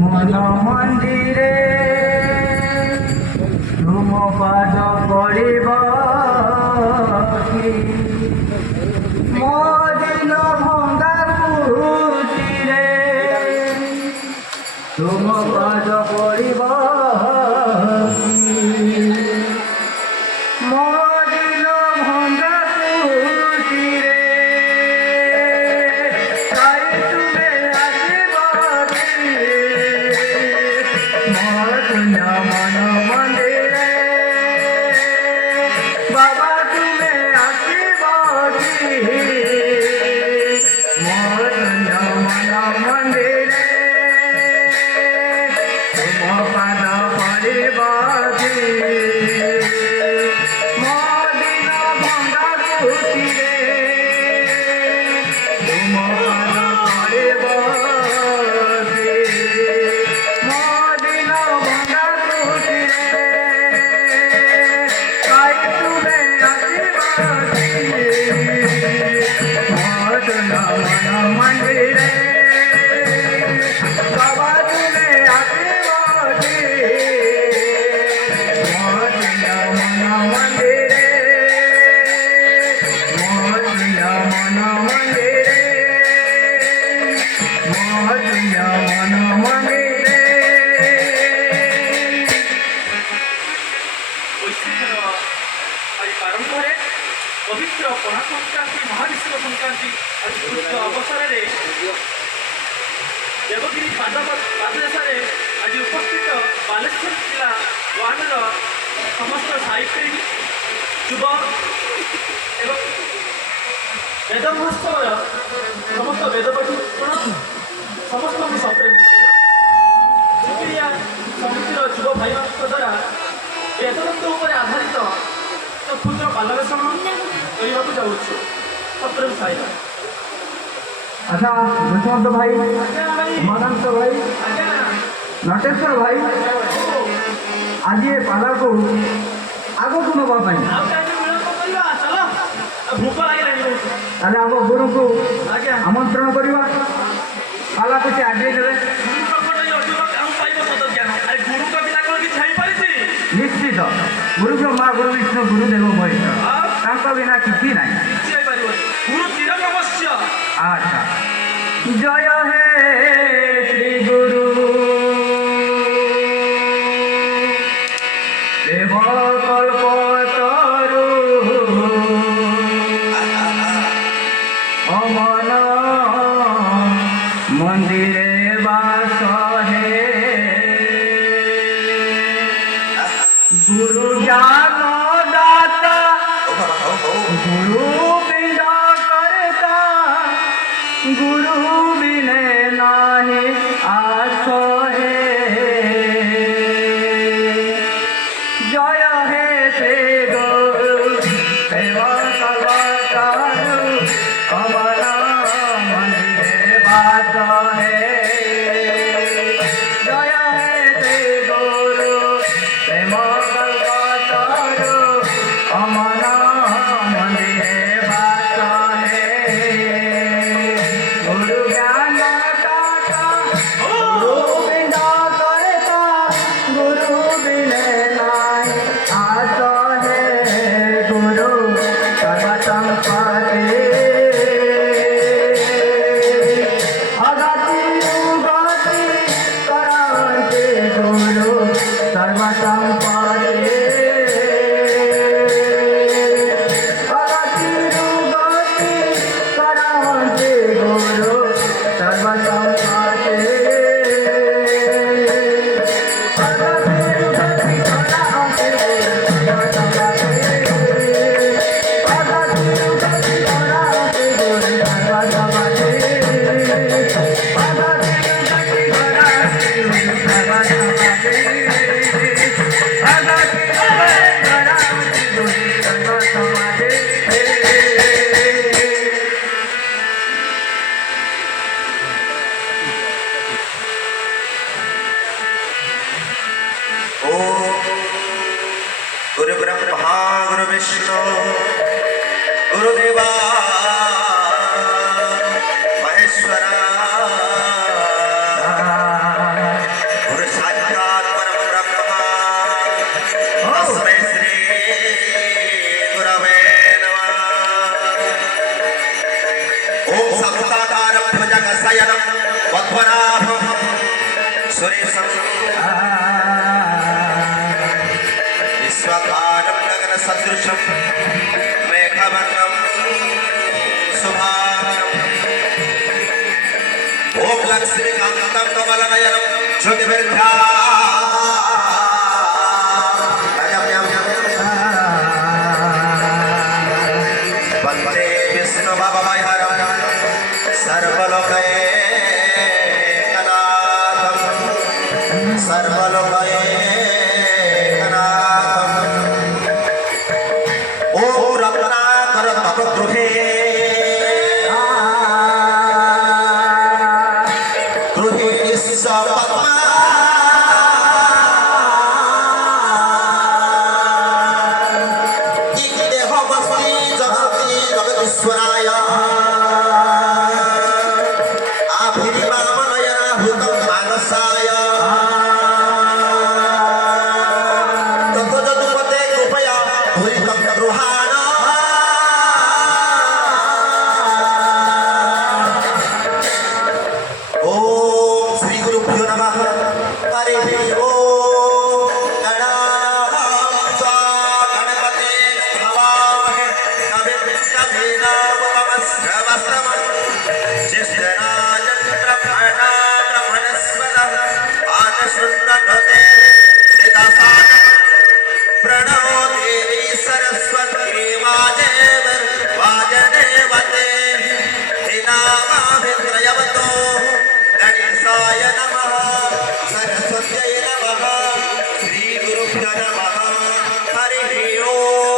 মন মন্দিরে তুম পাদ পড়িব মদিন ভঙ্গা কুটিরে তুম পাদ পড়িব মদিন ভঙ্গা কুটিরে তাই তুমি আসিব মন মন মন্দিরে বাবা তুমি আসিব মন মন মন্দিরে তুম পাদ পড়িব মদিন ভঙ্গা কুটিরে তুম পাদ পড়িব মদিন ভঙ্গা কুটিরে তাই তুমি আসিব মন মন মন্দিরে বাবা তুমি আসিব মন মন মন্দিরে মন মন মন্দিরে মন মন্দিরে आज प्रारंभ है पवित्र पणा संक्रांति महाविश्व संक्रांति आज पूज्य अवसर में देवगिरी पाददेश आज उपस्थित बालेश्वर जिला वार्डर समस्त साहित्य युव एवं वेद महोत्सव समस्त वेदपाठी समस्त सुक्रिया समितिर युव भाई द्वारा वेदतत्व उपर आधारित क्षुद्र बालवेषण करने जाऊँ सत्र साइला अच्छा यशवंत भाई मदंत भाई नटेश्वर भाई आज ये पाला को आग को नवा भूख लगे ताले आग गुरु को आमंत्रण करवा पाला को से आगे देवे निश्चित गुरु ब्रह्मा गुरु विष्णु गुरुदेव महेश्वर बिना किसी नहीं अच्छा जय हे श्री गुरु देव कल्पतरु अमन मंदिरे वास हे गुरु ज्ञान दाता गुरु पिंड करता गुरु बिने नाही आस हे जय हे श्री गुरु देव कल्पतरु अमर मंदिरे वास हे रसयनं पद्मनाभं सुरेशं विश्वभारं गगनसदृशं मेघवर्णं शुभांगं ॐ लक्ष्मीकान्तं कमलनयनं वन्दे विष्णुभवमयहरं सर्वलोकैकनाथं ॐ रत्नाकर तव गृहे गृहे सपत्मा जगदीश्वराय आभिर्वामनयनाभूतं मानसाय तत्त्वजदुपते कृपया भूरितं गृहाण ॐ श्रीगुरुभ्यो नमः हरिः ॐ प्रणो देवी सरस्वती वाजदेवते नामाभित्रयवतो गणेशाय नमः सरस्वत्यै नमः श्रीगुरुभ्यो नमः हरिः ओम्